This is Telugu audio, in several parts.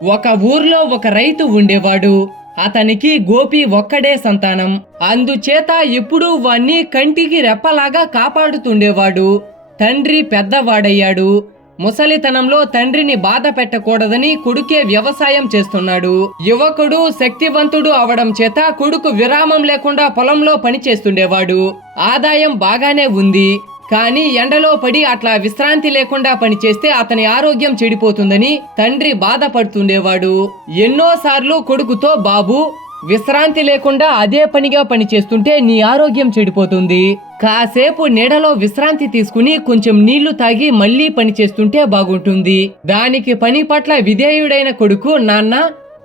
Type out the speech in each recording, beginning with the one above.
ఒక ఊర్లో ఒక రైతు ఉండేవాడు. అతనికి గోపి ఒక్కడే సంతానం. అందుచేత ఎప్పుడూ వాణ్ణి కంటికి రెప్పలాగా కాపాడుతుండేవాడు. తండ్రి పెద్దవాడయ్యాడు. ముసలితనంలో తండ్రిని బాధ పెట్టకూడదని కొడుకే వ్యవసాయం చేస్తున్నాడు. యువకుడు శక్తివంతుడు అవడం చేత కొడుకు విరామం లేకుండా పొలంలో పనిచేస్తుండేవాడు. ఆదాయం బాగానే ఉంది. కానీ ఎండలో పడి అట్లా విశ్రాంతి లేకుండా పనిచేస్తే అతని ఆరోగ్యం చెడిపోతుందని తండ్రి బాధపడుతుండేవాడు. ఎన్నోసార్లు కొడుకుతో, బాబు, విశ్రాంతి లేకుండా అదే పనిగా పనిచేస్తుంటే నీ ఆరోగ్యం చెడిపోతుంది. కాసేపు నీడలో విశ్రాంతి తీసుకుని కొంచెం నీళ్లు తాగి మళ్లీ పనిచేస్తుంటే బాగుంటుంది. దానికి పని పట్ల విధేయుడైన కొడుకు, నాన్న,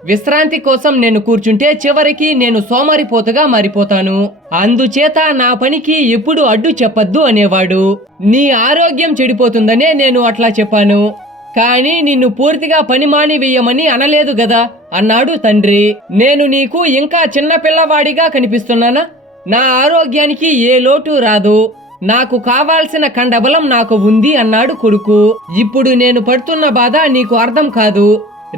విశ్రాంతి కోసం నేను కూర్చుంటే చివరికి నేను సోమరిపోతుగా మారిపోతాను. అందుచేత నా పనికి ఎప్పుడు అడ్డు చెప్పద్దు అనేవాడు. నీ ఆరోగ్యం చెడిపోతుందనే నేను అట్లా చెప్పాను, కానీ నిన్ను పూర్తిగా పని మానివేయమని అనలేదు గదా అన్నాడు తండ్రి. నేను నీకు ఇంకా చిన్నపిల్లవాడిగా కనిపిస్తున్నానా? నా ఆరోగ్యానికి ఏ లోటు రాదు. నాకు కావాల్సిన కండబలం నాకు ఉంది అన్నాడు కొడుకు. ఇప్పుడు నేను పడుతున్న బాధ నీకు అర్థం కాదు.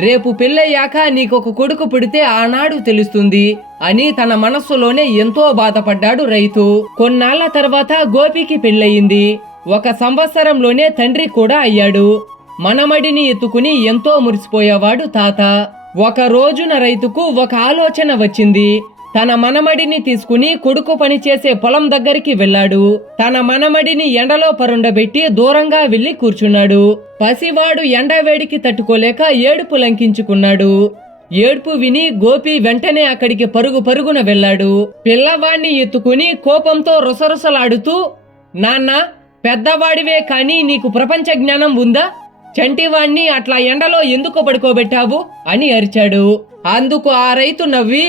రేపు పెళ్ళయ్యాక నీకొక కొడుకు పుడితే ఆనాడు తెలుస్తుంది అని తన మనస్సులోనే ఎంతో బాధపడ్డాడు రైతు. కొన్నాళ్ల తర్వాత గోపికి పెళ్ళయింది. 1 సంవత్సరంలోనే తండ్రి కూడా అయ్యాడు. మనమడిని ఎత్తుకుని ఎంతో మురిసిపోయేవాడు తాత. ఒక రోజున రైతుకు ఒక ఆలోచన వచ్చింది. తన మనమడిని తీసుకుని కొడుకు పనిచేసే పొలం దగ్గరికి వెళ్ళాడు. తన మనమడిని ఎండలో పరుండబెట్టి దూరంగా వెళ్లి కూర్చున్నాడు. పసివాడు ఎండవేడికి తట్టుకోలేక ఏడుపు లంకించుకున్నాడు. ఏడుపు విని గోపి వెంటనే అక్కడికి పరుగున వెళ్ళాడు. పిల్లవాణ్ణి ఎత్తుకుని కోపంతో రుసరుసలాడుతూ, నాన్న, పెద్దవాడివే కాని నీకు ప్రపంచ జ్ఞానం ఉందా? చంటివాణ్ణి అట్లా ఎండలో ఎందుకు పడుకోబెట్టావు అని అరిచాడు. అందుకు ఆ రైతు నవ్వి,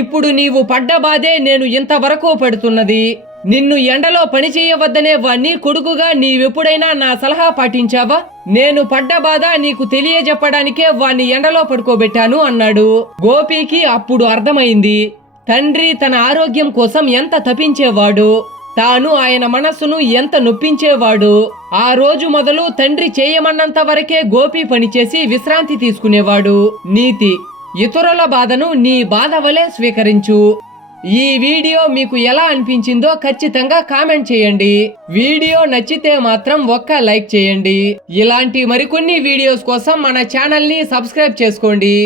ఇప్పుడు నీవు పడ్డ బాధే నేను ఇంతవరకు పడుతున్నది. నిన్ను ఎండలో పని చేయవద్దనే వాణ్ణి కొడుకుగా నీవెప్పుడైనా నా సలహా పాటించావా? నేను పడ్డ బాధ నీకు తెలియజెప్పడానికే వాణ్ణి ఎండలో పడుకోబెట్టాను అన్నాడు. గోపికి అప్పుడు అర్థమైంది, తండ్రి తన ఆరోగ్యం కోసం ఎంత తపించేవాడు, తాను ఆయన మనస్సును ఎంత నొప్పించేవాడు. ఆ రోజు మొదలు తండ్రి చేయమన్నంత వరకే గోపి పనిచేసి విశ్రాంతి తీసుకునేవాడు. నీతి: ఇతరుల బాధను నీ బాధ వలె స్వీకరించు. ఈ వీడియో మీకు ఎలా అనిపించిందో ఖచ్చితంగా కామెంట్ చేయండి. వీడియో నచ్చితే మాత్రం ఒక్క లైక్ చేయండి. ఇలాంటి మరికొన్ని వీడియోస్ కోసం మన ఛానల్ ని సబ్స్క్రైబ్ చేసుకోండి.